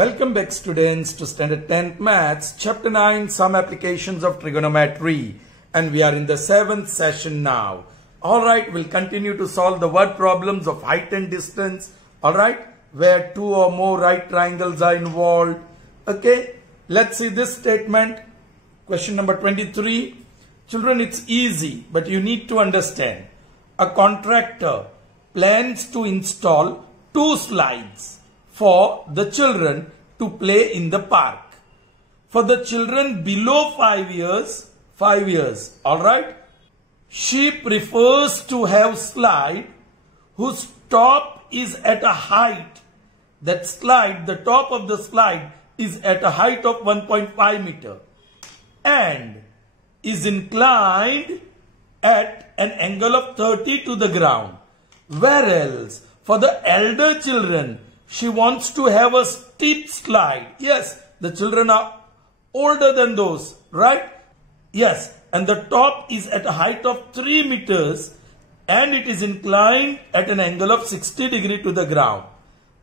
Welcome back students to standard 10th maths chapter 9 some applications of trigonometry, and we are in the 7th session now. Alright, we'll continue to solve the word problems of height and distance, alright, where two or more right triangles are involved. Okay, let's see this statement. Question number 23. Children, it's easy, but you need to understand. A contractor plans to install 2 slides for the children to play in the park. For the children below 5 years, alright, she prefers to have slide whose top is at a height. That slide, the top of the slide is at a height of 1.5 meter and is inclined at an angle of 30 to the ground. Whereas for the elder children, she wants to have a steep slide. Yes, the children are older than those, right? Yes, and the top is at a height of 3 meters and it is inclined at an angle of 60 degree to the ground.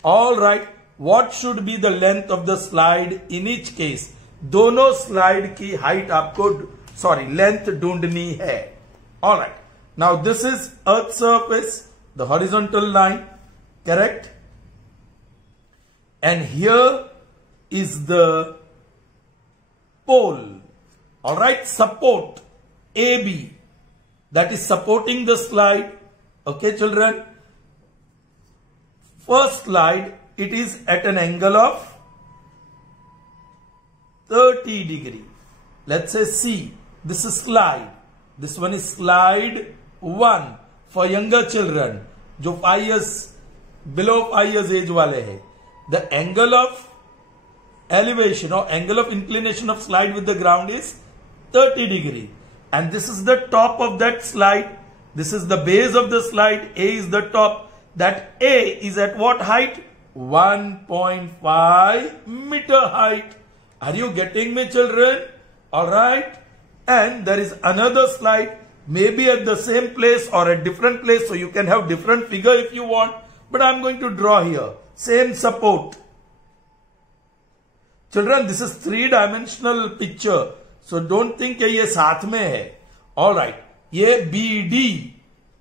Alright, what should be the length of the slide in each case? दोनों slide की height आपको, length ढूंढनी है. Alright, now this is earth surface, the horizontal line, correct? And here is the pole, alright, support AB, that is supporting the slide. Okay children, first slide, it is at an angle of 30 degree. Let's say C, this is slide, this one is slide 1 for younger children, जो 5 years, below 5 years age वाले हैं. The angle of elevation or angle of inclination of slide with the ground is 30 degree. And this is the top of that slide. This is the base of the slide. A is the top. That A is at what height? 1.5 meter height. Are you getting me, children? Alright. And there is another slide, maybe at the same place or a different place. So you can have different figure if you want. But I am going to draw here. Same support. Children, this is 3-dimensional picture. So don't think कि ये साथ में है. Alright. ये BD.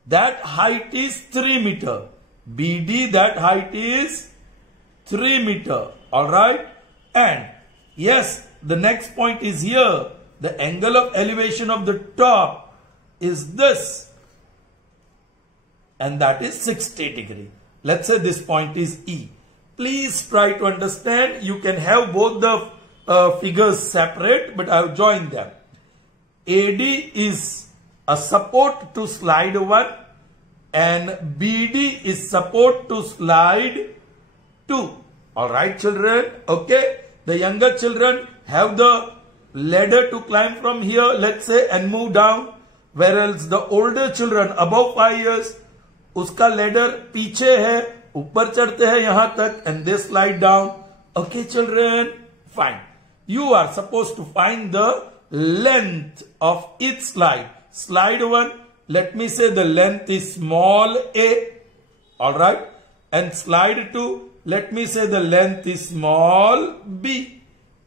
That height is 3 meter. BD, that height is 3 meter. Alright. And yes, the next point is here. The angle of elevation of the top is this. And that is 60 degree. Let's say this point is E. Please try to understand. You can have both the figures separate, but I have joined them. AD is a support to slide 1 and BD is support to slide 2. Alright children, okay. The younger children have the ladder to climb from here, let's say, and move down. Whereas the older children above 5 years, उसका ladder पीछे है, ऊपर चढ़ते हैं यहाँ तक, and they slide down. Okay children, fine. You are supposed to find the length of each slide. Slide 1, let me say the length is small a, alright. And slide 2, let me say the length is small b.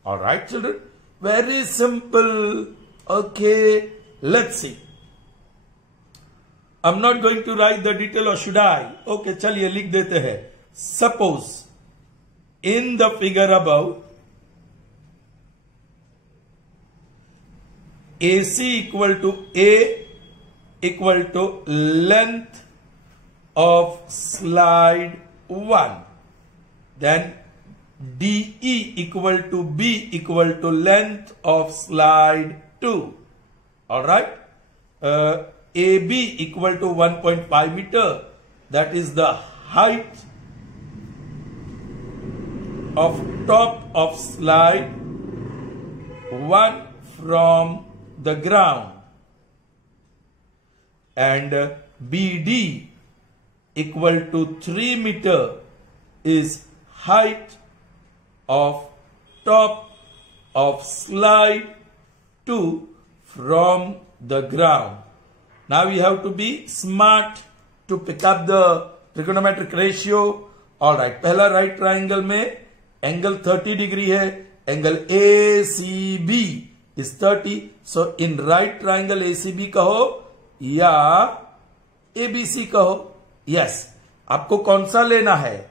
Alright children, very simple. Okay, let's see. I'm not going to write the detail, or should I? Okay, चलिए लिख देते हैं. Suppose in the figure above, AC equal to A equal to length of slide 1. Then DE equal to B equal to length of slide 2. Alright. AB equal to 1.5 meter. That is the height of top of slide 1 from the ground. And BD equal to 3 meter is height of top of slide 2 from the ground. Now we have to be smart to pick up the trigonometric ratio. Alright, पहला right triangle में angle 30 degree है, angle ACB is 30. So in right triangle ACB कहो या ABC कहो. Yes, आपको कौन सा लेना है?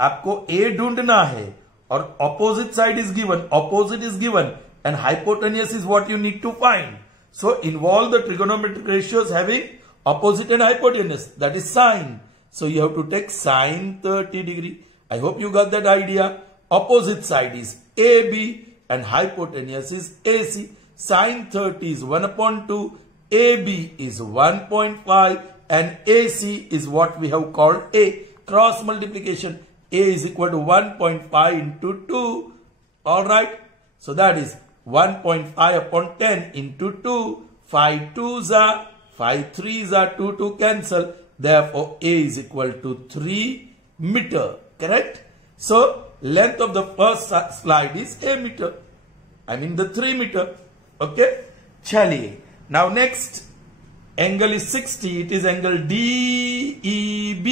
आपको A ढूंढना है और opposite side is given, opposite is given and hypotenuse is what you need to find. So involve the trigonometric ratios having opposite and hypotenuse, that is sine. So you have to take sine 30 degree. I hope you got that idea. Opposite side is AB and hypotenuse is AC. Sine 30 is 1 upon 2, AB is 1.5 and AC is what we have called A. Cross multiplication, A is equal to 1.5 into 2. Alright, so that is 1.5 upon 10 into 2. 5 2s are, 5 3s are, 2 cancel. Therefore, A is equal to 3 meter. Correct? So, length of the first slide is A meter. I mean the 3 meter. Okay? Chaliye. Now next, angle is 60. It is angle DEB.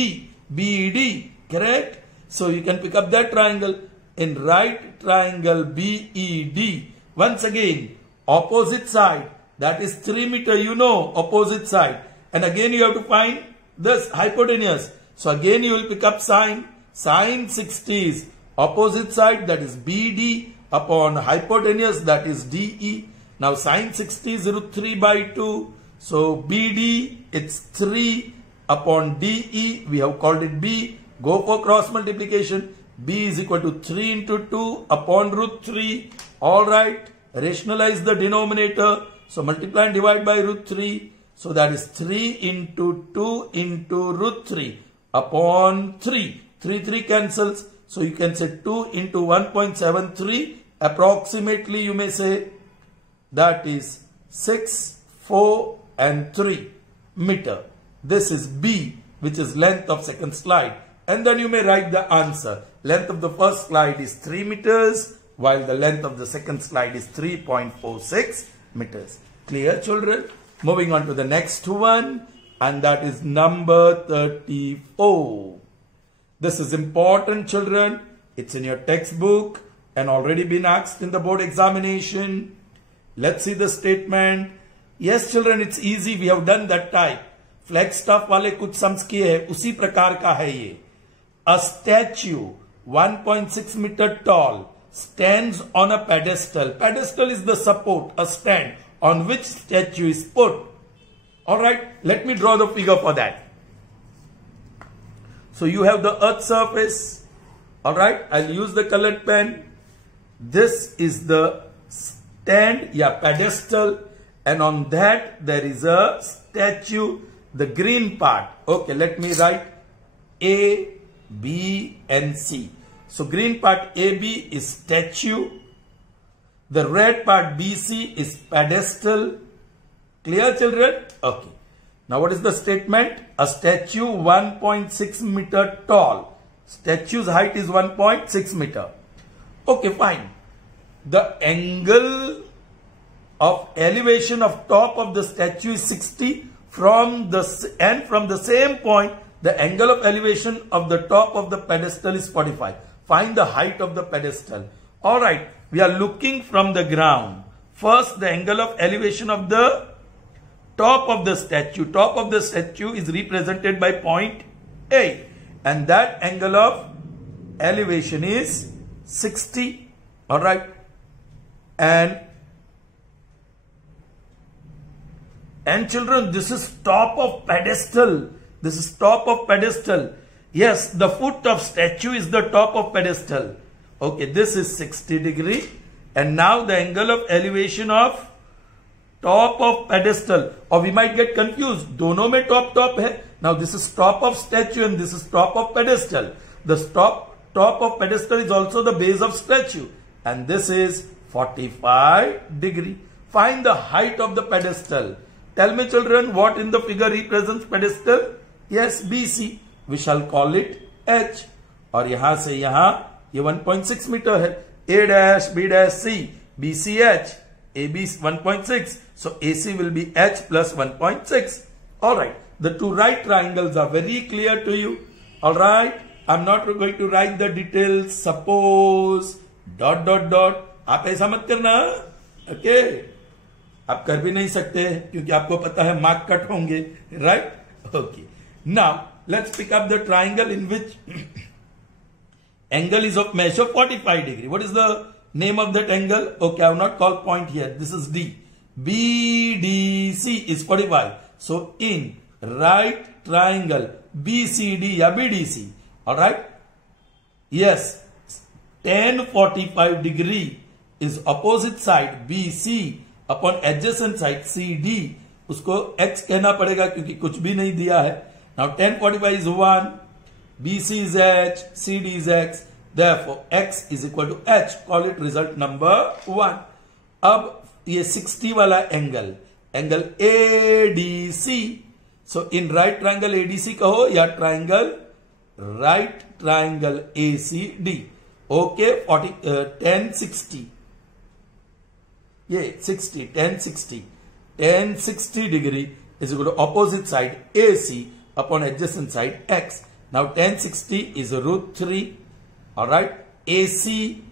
BED. Correct? So, you can pick up that triangle. In right triangle BED. Once again, opposite side. That is 3 meter. You know, opposite side. And again, you have to find this hypotenuse. So, again, you will pick up sine. Sine 60 is opposite side, that is BD, upon hypotenuse, that is DE. Now sine 60 is root 3 by 2. So BD, it's 3 upon DE. We have called it B. Go for cross multiplication. B is equal to 3 into 2 upon root 3. Alright. Rationalize the denominator. So multiply and divide by root 3. So that is 3 into 2 into root 3 upon 3. 3 cancels. So you can say 2 into 1.73. Approximately you may say that is 6, 4 and 3 meter. This is B, which is length of second slide. And then you may write the answer. Length of the first slide is 3 meters, while the length of the second slide is 3.46 meters. Clear, children? Moving on to the next one, and that is number 34. This is important, children. It's in your textbook and already been asked in the board examination. Let's see the statement. Yes, children, it's easy. We have done that type. Flag stuff वाले कुछ sums किए हैं, उसी प्रकार का है ये. A statue 1.6 meter tall stands on a pedestal. Pedestal is the support, a stand on which statue is put. Alright, let me draw the figure for that. So you have the earth surface. Alright, I'll use the colored pen. This is the stand, pedestal, and on that there is a statue, the green part. Okay, let me write A, B and C. So green part AB is statue. The red part BC is pedestal. Clear, children? Okay. Now what is the statement? A statue 1.6 meter tall. Statue's height is 1.6 meter. Okay, fine. The angle of elevation of top of the statue is 60 from the same point the angle of elevation of the top of the pedestal is 45. Find the height of the pedestal. Alright, we are looking from the ground. First, the angle of elevation of the top of the statue. Top of the statue is represented by point A. And that angle of elevation is 60. Alright. And children, this is top of pedestal. This is top of pedestal. Yes, the foot of statue is the top of pedestal. Okay, this is 60 degree. And now the angle of elevation of top of pedestal. Or we might get confused. दोनों में top है. Now this is top of statue and this is top of pedestal. The top of pedestal is also the base of statue. And this is 45 degree. Find the height of the pedestal. Tell me, children, what in the figure represents pedestal? Yes, BC. We shall call it H. और यहाँ से यहाँ ये 1.6 metre है. A dash, B dash, C, BC H, AB is 1.6. So AC will be H plus 1.6. Alright. The two right triangles are very clear to you. Alright. I'm not going to write the details. Suppose dot dot dot. आप ऐसा मत करना, okay? आप कर भी नहीं सकते क्योंकि आपको पता है मार्क कट होंगे, right? Okay. Now let's pick up the triangle in which angle is of measure 45 degree. What is the name of that angle? Okay, I will not call point here. This is D. BDC is 45. So in right triangle BCD or BDC, all right? Yes, tan 45 degree is opposite side BC upon adjacent side CD. उसको x कहना पड़ेगा क्योंकि कुछ भी नहीं दिया है. Now tan 45 is 1, BC is h, CD is x. Therefore x is equal to h. Call it result number 1. अब ये 60 वाला angle ADC. So in right triangle ADC कहो या right triangle ACD. Okay, 10 60. Yeah, 60, 10 60. 10 60 degree is equal to opposite side AC upon adjacent side x. Now 10 60 is root 3. All right. AC,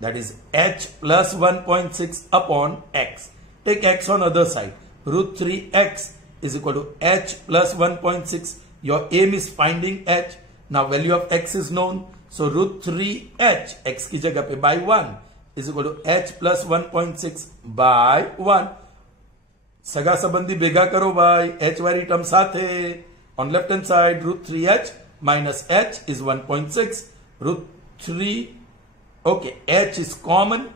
that is h plus 1.6 upon x. Take x on other side. Root 3x is equal to h plus 1.6. Your aim is finding h. Now value of x is known. So root 3h, x की जगह पे by 1 is equal to h plus 1.6 by 1. सगा संबंधी बेगा करो भाई, h वाली term साथ है. On left hand side, root 3h minus h is 1.6. Root 3, okay, h is common.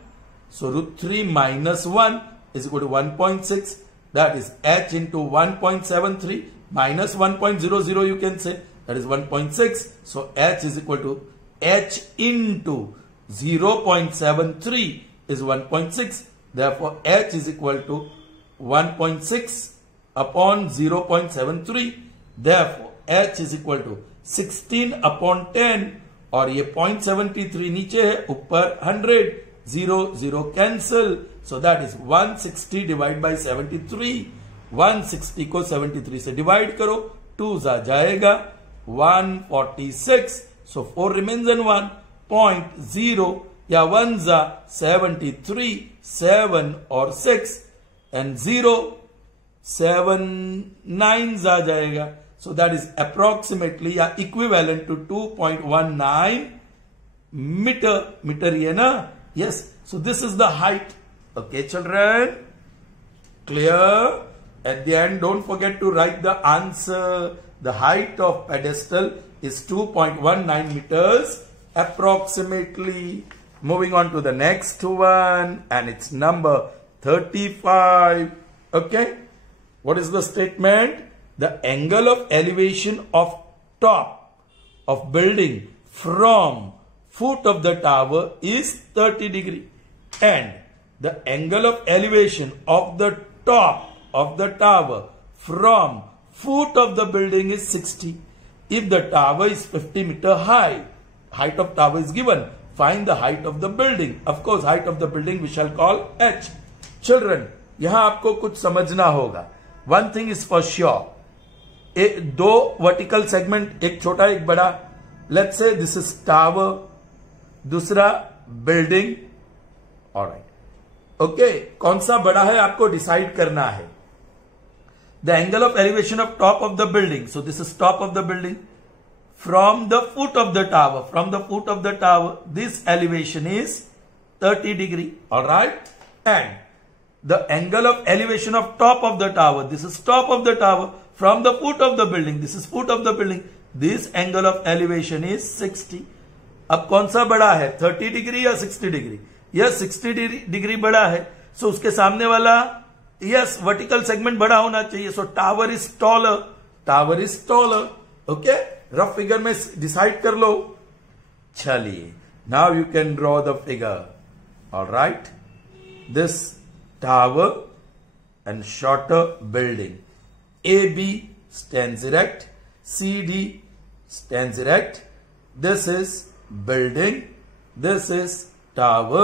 So root 3 minus 1 is equal to 1.6. That is h into 1.73 minus 1.00 you can say. That is 1.6. So h is equal to h into 0.73 is 1.6. Therefore h is equal to 1.6 upon 0.73. Therefore h is equal to 16 upon 10. और ये 0.73 नीचे है, ऊपर 100, 0 0 cancel. So that is 160 divide by 73. 160 को 73 से divide करो, 2 आ जाएगा 146. सो 4 remains and 1. 0.0 या 1 जा 73, 7 और 6 एंड 0 7 9 आ जाएगा. So that is approximately या equivalent to 2.19 meter. Meter ये ना? Yes. So this is the height. Okay, children. Clear? At the end, don't forget to write the answer. The height of pedestal is 2.19 meters approximately. Moving on to the next one, and it's number 35. Okay. What is the statement? The angle of elevation of top of building from foot of the tower is 30 degree, and the angle of elevation of the top of the tower from foot of the building is 60. If the tower is 50 meter high, height of tower is given. Find the height of the building. Of course, height of the building we shall call h. Children, यहाँ आपको कुछ समझना होगा. One thing is for sure. दो vertical segment, एक छोटा एक बड़ा. Let's say this is tower, दूसरा बिल्डिंग. Alright, okay. कौन सा बड़ा है आपको डिसाइड करना है. The angle of elevation of top of the building. So this is top of the building from the foot of the tower. From the foot of the tower this elevation is 30 degree. Alright, and the angle of elevation of top of the tower, this is top of the tower, from the foot of the building, this is foot of the building, this angle of elevation is 60. अब कौन सा बड़ा है, 30 degree या 60 degree? Yes, 60 degree बड़ा है. सो उसके सामने वाला, यस, वर्टिकल सेगमेंट बड़ा होना चाहिए. So tower is taller. Tower is taller. Okay, rough figure में डिसाइड कर लो. चलिए, now you can draw the figure. All right, this tower and shorter building. AB stands erect, CD stands erect. This is building, this is tower.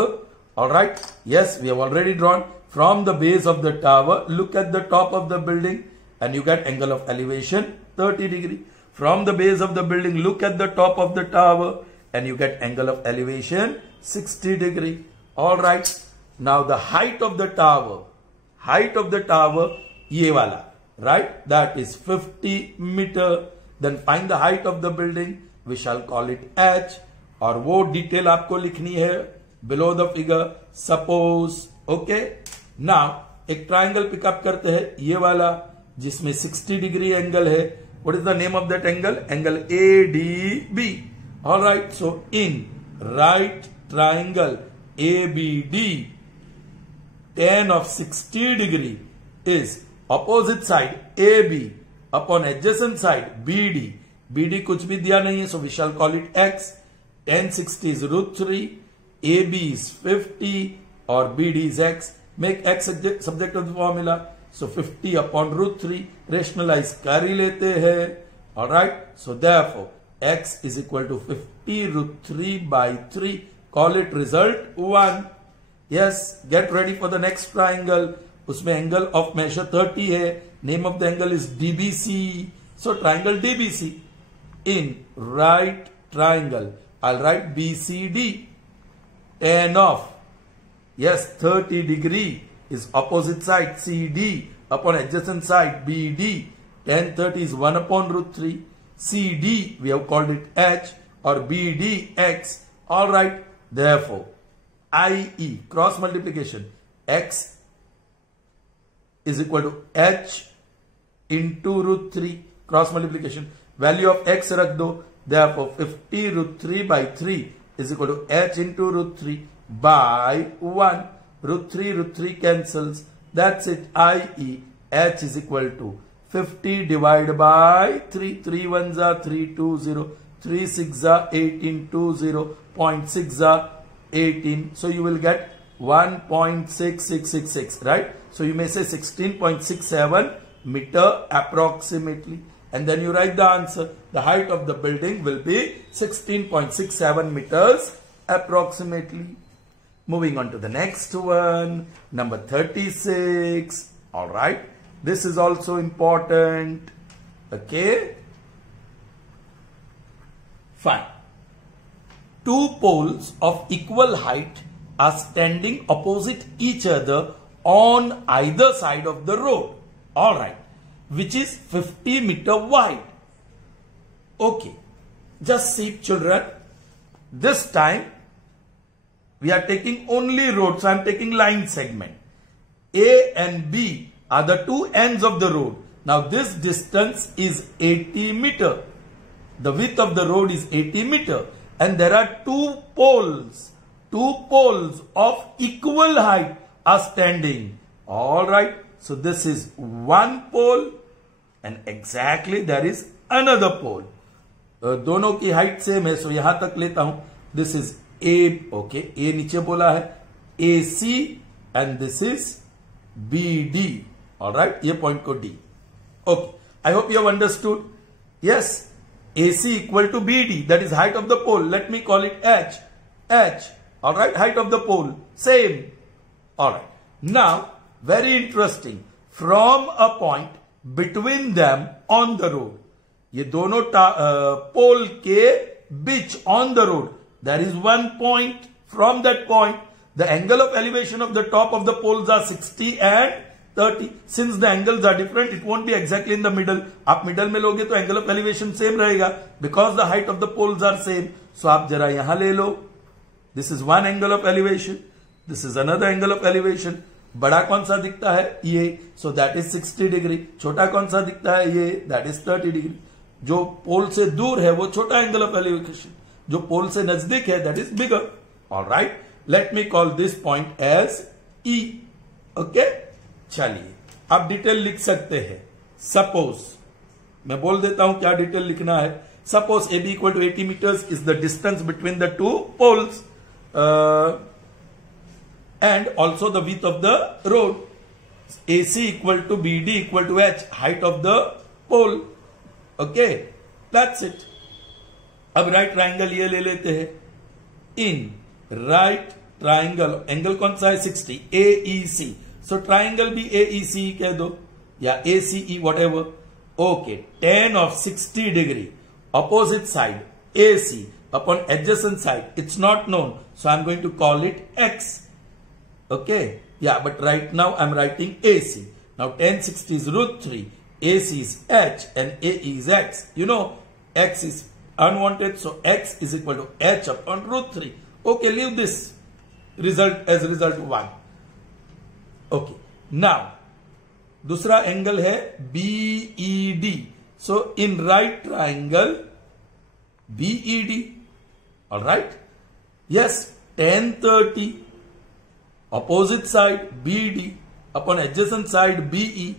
All right, yes, we have already drawn. From the base of the tower, look at the top of the building and you get angle of elevation 30 degree. From the base of the building, look at the top of the tower and you get angle of elevation 60 degree. All right. Now the height of the tower, ye wala, right? That is 50 meter. Then find the height of the building. We shall call it h. और वो detail आपको लिखनी है below the figure. Suppose, okay. Now एक triangle pickup करते हैं ये वाला जिसमें 60 डिग्री एंगल है. What is the name of that angle? Angle ADB. All right. So in right triangle ABD, tan of 60 degree is opposite side AB upon adjacent side BD. BD कुछ भी दिया नहीं है, so we shall call it x. Tan 60 is √3, AB is 50 और BD is x. Make x subject of the formula. So 50 upon √3, rationalize कर ही लेते हैं. All right. So therefore x is equal to 50 √3 by 3. Call it result 1. Yes. Get ready for the next triangle. उसमें angle of measure 30 है. Name of the angle is DBC. So triangle DBC. In right triangle, I'll write BCD. Tan of, yes, 30 degree is opposite side CD upon adjacent side BD. Tan 30 is 1 upon √3. CD, we have called it H, or BD X. All right. Therefore, IE, cross multiplication, X is equal to H into √3, cross multiplication. Value of x रख दो. Therefore 50 √3 by 3 is equal to h into √3 by 1. √3 cancels. That's it. I.e. h is equal to 50 divided by 3. 3 1s are 320. 3 6s are 18. 20. 0.6s are 18. So you will get 1.6666, right? So you may say 16.67 meter approximately. And then you write the answer. The height of the building will be 16.67 meters approximately. Moving on to the next one. Number 36. All right. This is also important. Okay. Fine. Two poles of equal height are standing opposite each other on either side of the road. All right. Which is 50 meter wide. Okay. Just see, children. This time we are taking only road. So I am taking line segment. A and B are the two ends of the road. Now this distance is 80 meter. The width of the road is 80 meter. And there are two poles. Two poles of equal height are standing. All right. So this is one pole and exactly there is another pole. दोनों की height same है, सो यहां तक लेता हूं. This is a. Okay, ए नीचे बोला है AC and this is BD. Alright, ये पॉइंट को D. Okay, I hope you have understood. Yes, AC equal to BD, that is height of the pole. Let me call it H. H. Alright, height of the pole. Same. Alright. Now, very interesting. From a point between them on the road. ये दोनों पोल के बीच on the road. There is one point. From that point, the angle of elevation of the top of the poles are 60 and 30. Since the angles are different, it won't be exactly in the middle. आप middle में लोगे तो angle of elevation same रहेगा. Because the height of the poles are same. So आप जरा यहाँ ले लो. This is one angle of elevation. This is another angle of elevation. बड़ा कौन सा दिखता है? ये. So that is 60 degree. छोटा कौन सा दिखता है? ये. That is 30 degree. जो पोल से दूर है वो छोटा एंगल ऑफ एलिवेशन. जो पोल से नजदीक है that is bigger. All right. Let me call this point as E. Okay. चलिए आप डिटेल लिख सकते हैं. सपोज मैं बोल देता हूं क्या डिटेल लिखना है. Suppose AB equal to 80 metres is the distance between the two poles and also the width of the road. AC equal to BD equal to H, height of the pole. Okay, that's it. अब right triangle ये ले लेते हैं. In right triangle angle कौन सा है? 60. AEC. So triangle भी AEC कह दो या ACE whatever. Okay, tan of 60 degree, opposite side AC upon adjacent side, it's not known. So I'm going to call it X. Okay, yeah, but right now I'm writing AC. Now tan 60 is root 3, AC is H and AE is X. You know, X is unwanted, so X is equal to H upon root 3. Okay, leave this result as result 1. Okay, now दूसरा angle है BED. So in right triangle BED, all right? Yes, tan 30, opposite side BD upon adjacent side BE.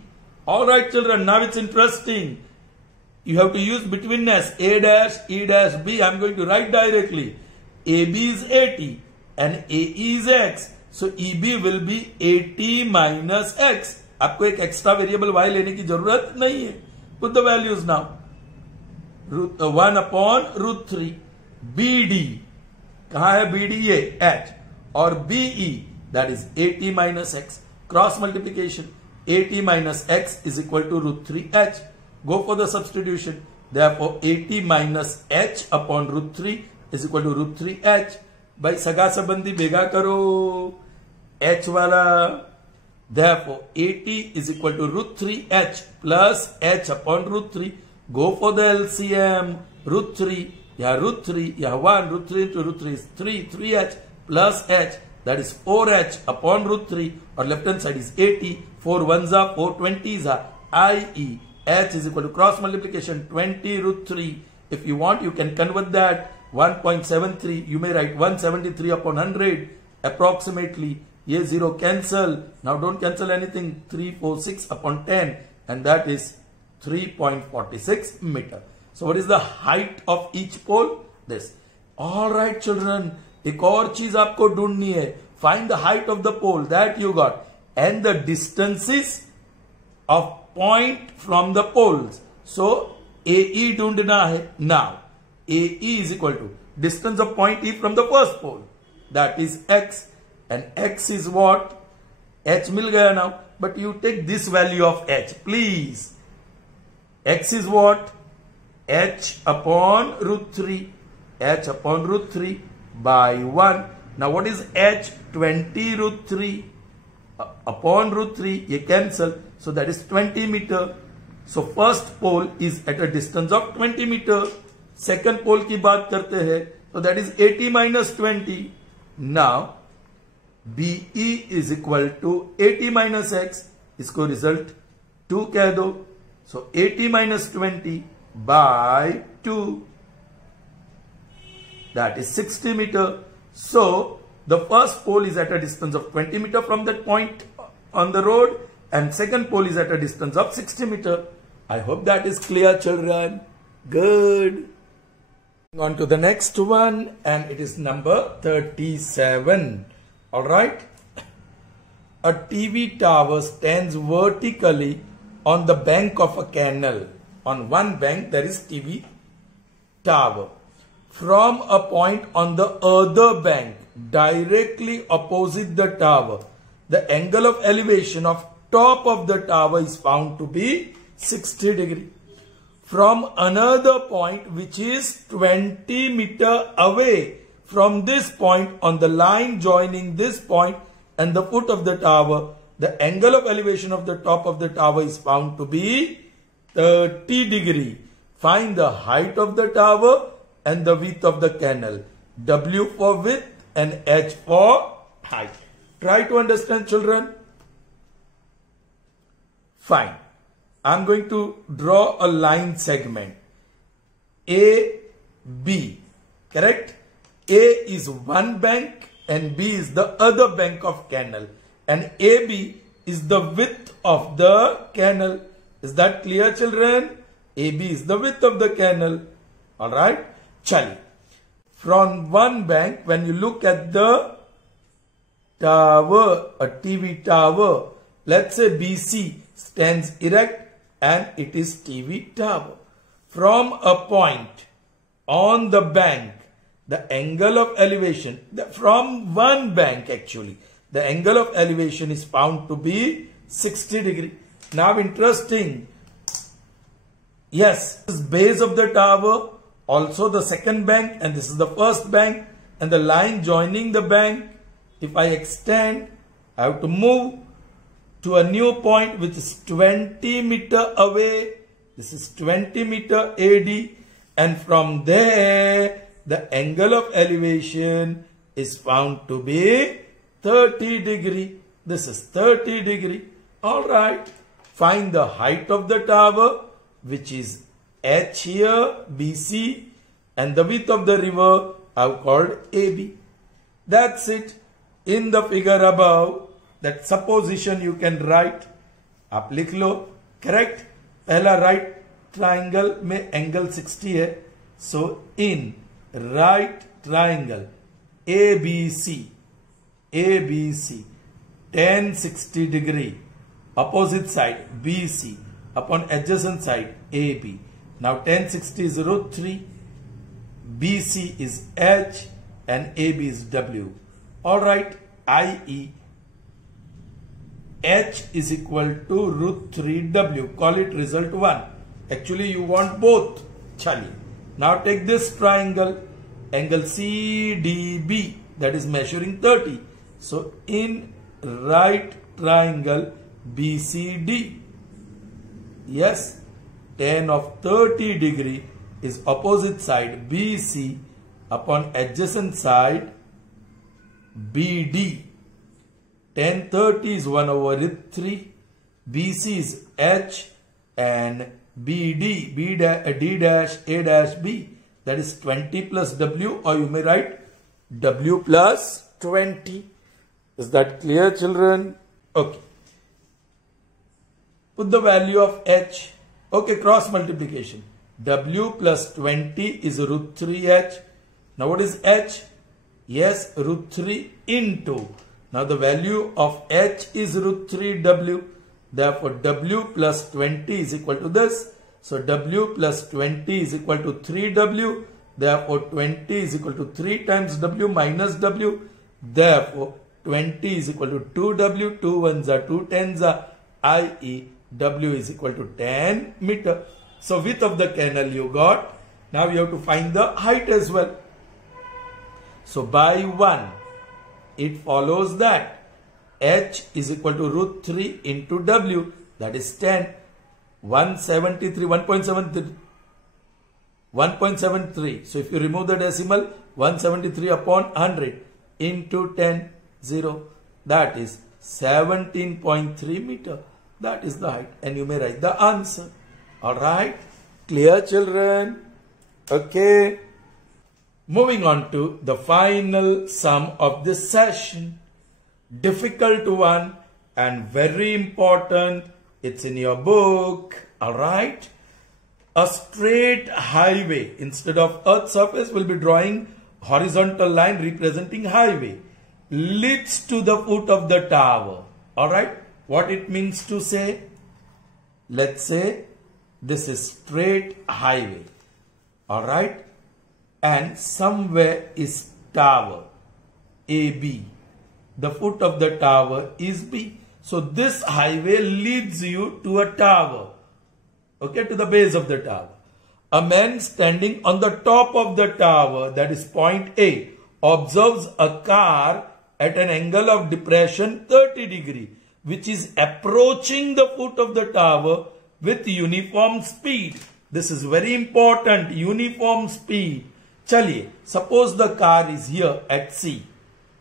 All right, children. Now it's interesting. You have to use betweenness. A dash E dash B. I'm going to write directly. AB is 80 and AE is X. So EB will be 80 minus X. आपको एक extra variable y लेने की जरूरत नहीं है. Put the values now. 1 upon root 3. BD कहाँ है BD? ये H. और BE that is 80 minus X. Cross multiplication. 80 minus X is equal to root 3H. Go for the substitution. Therefore 80 minus H upon root 3 is equal to root 3H. भाई सगा संबंधी भेगा करो H वाला. Therefore 80 is equal to root 3H plus H upon root 3. Go for the LCM. Root 3, yeah, root 3, yeah, 1, root 3 into root 3 is 3H plus H, that is 4H upon root 3, or left hand side is 80, 4 1s are 4 20s are, i.e. H is equal to cross multiplication 20 root 3. If you want, you can convert that 1.73, you may write 173 upon 100 approximately. Ye 0 cancel. Now don't cancel anything. 346 upon 10, and that is 3.46 meter. So what is the height of each pole? This. All right, children. एक और चीज आपको ढूंढनी है. Find the height of the pole that you got and the distances of point from the poles. So AE ढूंढना है. Now AE is equal to distance of point E from the first pole, that is X, and X is what? H मिल गया now. But you take this value of H, please. X is what? H upon root 3. H upon root 3 by 1. Now what is H? 20 root 3 upon root 3. Ye cancel. So that is 20 meter. So first pole is at a distance of 20 meter. Second pole की बात करते हैं. So that is 80 minus 20. Now BE is equal to 80 minus X. इसको result 2 कह दो. So 80 minus 20 by 2, that is 60 meter. So the first pole is at a distance of 20 meter from that point on the road, and second pole is at a distance of 60 meter. I hope that is clear, children. Good. On to the next one, and it is number 37. All right. A TV tower stands vertically on the bank of a canal. On one bank there is TV tower. From a point on the other bank directly opposite the tower, the angle of elevation of top of the tower is found to be 60 degree. From another point which is 20 meter away from this point on the line joining this point and the foot of the tower, the angle of elevation of the top of the tower is found to be 30 degree. Find the height of the tower and the width of the canal. W for width and H for height. Try to understand, children. Fine. I am going to draw a line segment. A, B. Correct? A is one bank and B is the other bank of canal. And AB is the width of the canal. Is that clear, children? AB is the width of the canal. Alright? Chali. From one bank, when you look at the tower, a TV tower, let's say BC stands erect and it is TV tower. From a point on the bank, the angle of elevation, from one bank actually, the angle of elevation is found to be 60 degree. Now interesting, Yes, this is base of the tower, also the second bank, and this is the first bank, and the line joining the bank. If I extend, I have to move to a new point which is 20 meter away. This is 20 meter AD, and from there the angle of elevation is found to be 30 degree. This is 30 degree. Alright, find the height of the tower, which is H here, BC, and the width of the river I have called AB. That's it. In the figure above, that supposition you can write. आप लिख लो, correct? पहला right triangle में angle 60 है. So in right triangle ABC, tan 60 degree, opposite side BC upon adjacent side AB. Now tan 60 is root 3, BC is H, and AB is W. Alright, i.e. H is equal to root 3W. Call it result 1. Actually, you want both. Chali. Now take this triangle, angle CDB, that is measuring 30. So in right triangle BCD, yes, tan of 30 degree is opposite side BC upon adjacent side BD. Tan 30 is 1 over root 3, BC is H, and BD, D dash, A dash, B, that is 20 plus W, or you may write W plus 20. Is that clear, children? Okay. Put the value of H. Okay, cross multiplication. W plus 20 is root 3H. Now what is H? Yes, root 3 into. Now the value of H is root 3W. Therefore W plus 20 is equal to this. So W plus 20 is equal to 3W. Therefore 20 is equal to 3 times W minus W. Therefore 20 is equal to 2W. 2 ones are 2 tens are, i.e. W is equal to 10 meter. So width of the canal you got. Now you have to find the height as well. So by 1, it follows that H is equal to root 3 into W, that is 10. 173. So if you remove the decimal, 173 upon 100 into 10, 0. That is 17.3 meter. That is the height. And you may write the answer. Alright. Clear, children? Okay. Moving on to the final sum of this session. Difficult one and very important. It's in your book. Alright. A straight highway, instead of earth's surface, will be drawing horizontal line representing highway, leads to the foot of the tower. Alright. What it means to say? Let's say this is straight highway. Alright. And somewhere is tower AB. The foot of the tower is B. So this highway leads you to a tower. Okay, to the base of the tower. A man standing on the top of the tower, that is point A, observes a car at an angle of depression 30 degree, which is approaching the foot of the tower with uniform speed. This is very important, uniform speed. Chaliye, suppose the car is here at C.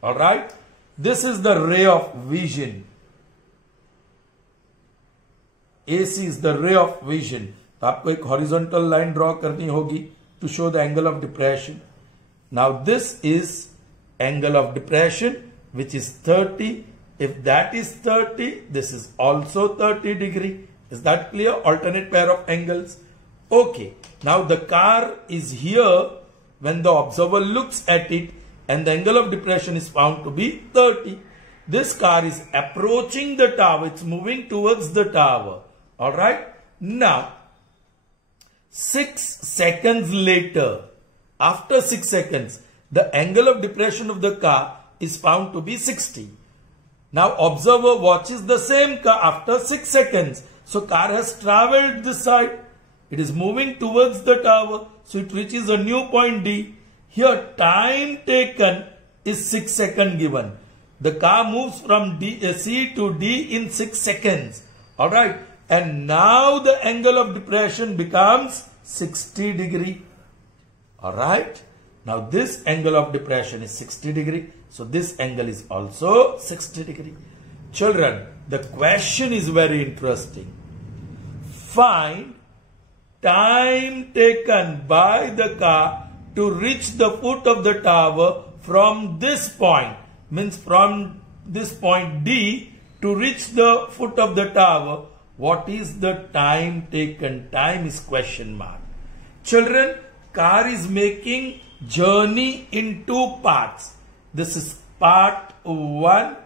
Alright. This is the ray of vision. AC is the ray of vision. तो आपको एक horizontal line draw करनी होगी to show the angle of depression. Now this is angle of depression, which is 30. If that is 30, this is also 30 degree. Is that clear? Alternate pair of angles. Okay. Now the car is here when the observer looks at it, and the angle of depression is found to be 30. This car is approaching the tower. It's moving towards the tower. Alright. Now, 6 seconds later, after 6 seconds, the angle of depression of the car is found to be 60. Now, observer watches the same car after 6 seconds. So, car has traveled this side. It is moving towards the tower. So it reaches a new point D. Here time taken is 6 seconds given. The car moves from C to D in 6 seconds. Alright. And now the angle of depression becomes 60 degree. Alright. Now this angle of depression is 60 degree. So this angle is also 60 degree. Children, the question is very interesting. Find time taken by the car to reach the foot of the tower from this point. Means from this point D to reach the foot of the tower. What is the time taken? Time is question mark. Children, car is making journey in two parts. This is part 1,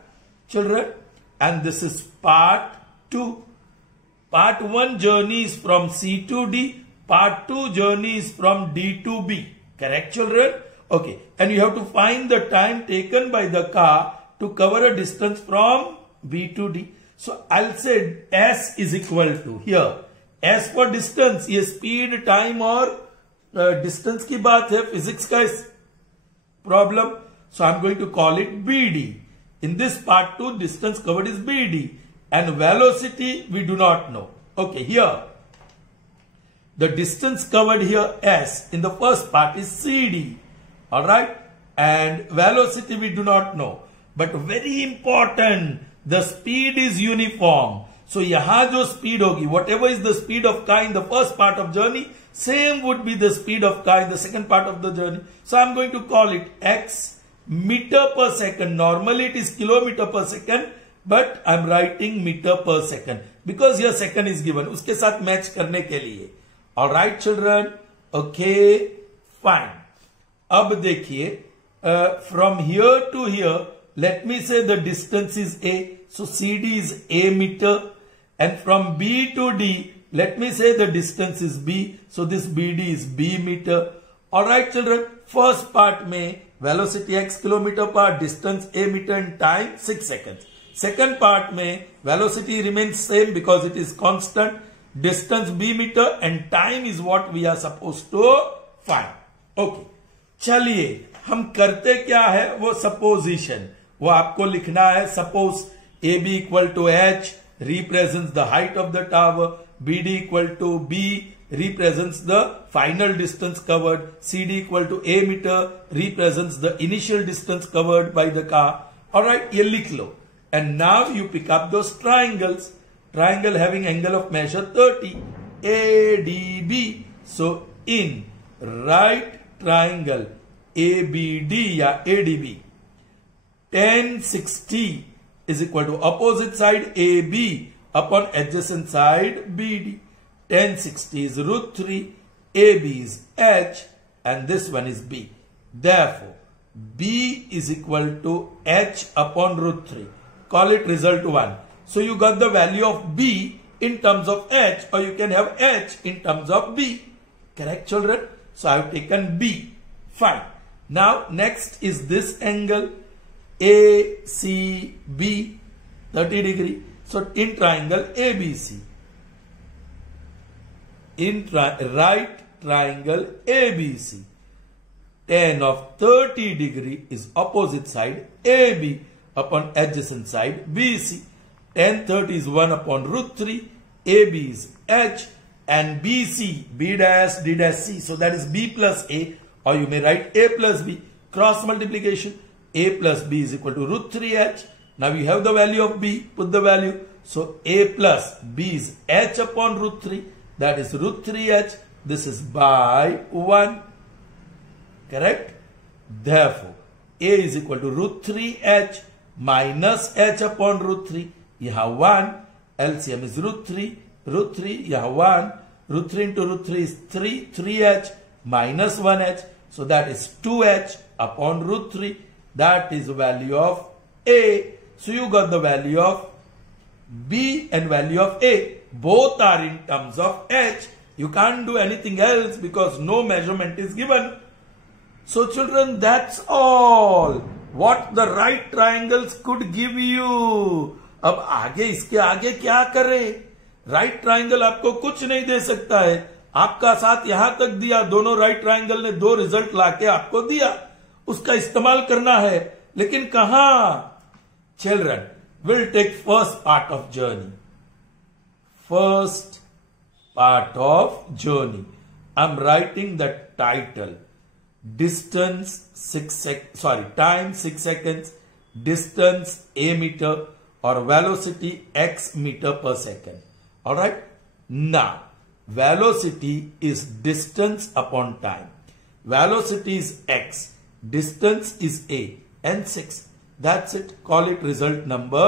children, and this is part 2. Part 1 journey is from C to D. Part 2 journey is from D to B. Correct, children? Okay. And you have to find the time taken by the car to cover a distance from B to D. So I'll say S is equal to here. S for distance. ये speed, time और distance की बात है. Physics का problem. So I'm going to call it BD. In this part 2, distance covered is BD. And velocity we do not know. Okay, here. The distance covered here S in the first part is CD. Alright. And velocity we do not know. But very important. The speed is uniform. So यहाँ जो speed होगी, whatever is the speed of car in the first part of journey, same would be the speed of car in the second part of the journey. So I'm going to call it x meter per second. Normally it is kilometer per second, but I'm writing meter per second because here second is given. उसके साथ match करने के लिए. All right, children. Okay, fine. अब देखिए, from here to here, let me say the distance is A. So CD is A meter. And from B to D, let me say the distance is B. So this BD is B meter. Alright, children. First part में velocity x kilometer per, distance A meter, and time 6 seconds. Second part में velocity remains same because it is constant. Distance B meter and time is what we are supposed to find. Okay. चलिए हम करते क्या है वो supposition. वो आपको लिखना है. Suppose AB equal to H represents the height of the tower. BD equal to B represents the final distance covered. CD equal to A meter represents the initial distance covered by the car. Alright, ये लिख लो. And now you pick up those triangles. Triangle having angle of measure 30. ADB. So in right triangle ABD या ADB, tan 60 is equal to opposite side AB upon adjacent side BD. Tan 60 is root 3, AB is H, and this one is B. Therefore, B is equal to H upon root 3. Call it result 1. So you got the value of B in terms of H, or you can have H in terms of B. Correct, children? So I have taken B. Fine. Now next is this angle ACB 30 degree. So in triangle ABC, in right triangle ABC, tan of 30 degree is opposite side AB upon adjacent side BC. Tan 30 is 1 upon root 3, AB is H, and BC, B dash D dash C. So that is B plus A, or you may write A plus B. Cross multiplication. A plus B is equal to root 3H. Now you have the value of B. Put the value. So A plus B is H upon root 3. That is root 3H. This is by 1. Correct? Therefore, A is equal to root 3H minus H upon root 3. यहाँ 1. LCM is root 3. Root 3. यहाँ 1. Root 3 into root 3 is 3. 3H minus 1H. So that is 2H upon root 3. That is the value of A. So you got the value of B and value of A. Both are in terms of H. You can't do anything else because no measurement is given. So children, that's all what the right triangles could give you. अब आगे इसके आगे क्या करें? Right triangle आपको कुछ नहीं दे सकता है. आपका साथ यहां तक दिया, दोनों राइट ट्रायंगल ने दो रिजल्ट लाके आपको दिया, उसका इस्तेमाल करना है, लेकिन कहां? Children will take first part of journey. First part of journey. I'm writing the title. Distance time 6 seconds. Distance a meter or velocity x meter per second. Alright. Now, velocity is distance upon time. Velocity is x. Distance is a. And 6. That's it. Call it result number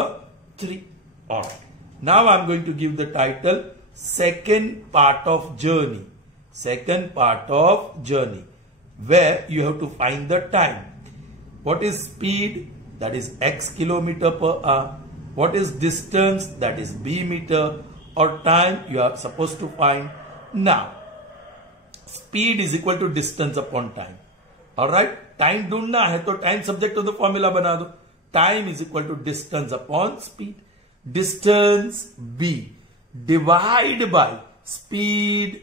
3. Alright. Now I am going to give the title second part of journey. Second part of journey, where you have to find the time. What is speed? That is x kilometer per hour. What is distance? That is b meter. Or time you are supposed to find. Now, speed is equal to distance upon time. Alright? Time ढूंढना है तो time subject to the formula बना दो. Time is equal to distance upon speed. Distance b divide by speed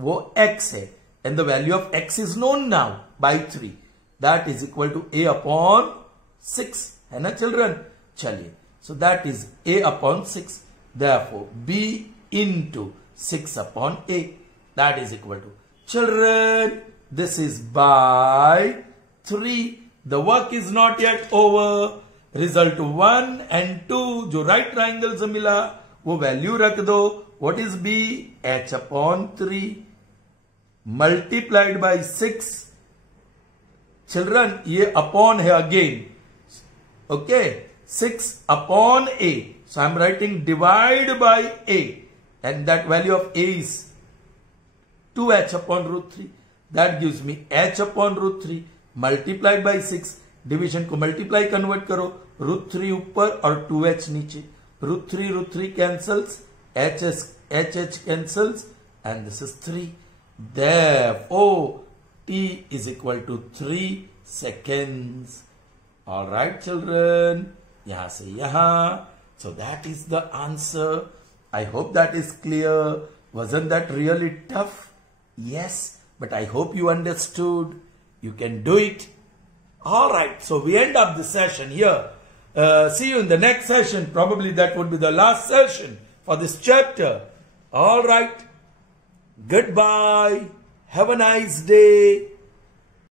वो x है and the value of x is known now by 3, that is equal to a upon 6 है ना children. चलिए, so that is a upon 6, therefore b into 6 upon a, that is equal to, children, this is by 3. The work is not yet over. Result 1 and 2 जो right triangle से मिला वो value रख दो. What is b? h upon 3 multiplied by 6. Children ये upon है again. Okay, 6 upon a. So I am writing divide by a and that value of a is 2h upon root 3. That gives me h upon root 3 multiplied by 6. Division को multiply convert करो, root 3 ऊपर और 2h नीचे. Root 3 cancels, h cancels and this is 3. Therefore, t is equal to 3 seconds. All right, children. यहां से यहां. So that is the answer. I hope that is clear. Wasn't that really tough? Yes, but I hope you understood. You can do it. All right, so we end up the session here. See you in the next session. Probably that would be the last session for this chapter. All right. Goodbye. Have a nice day.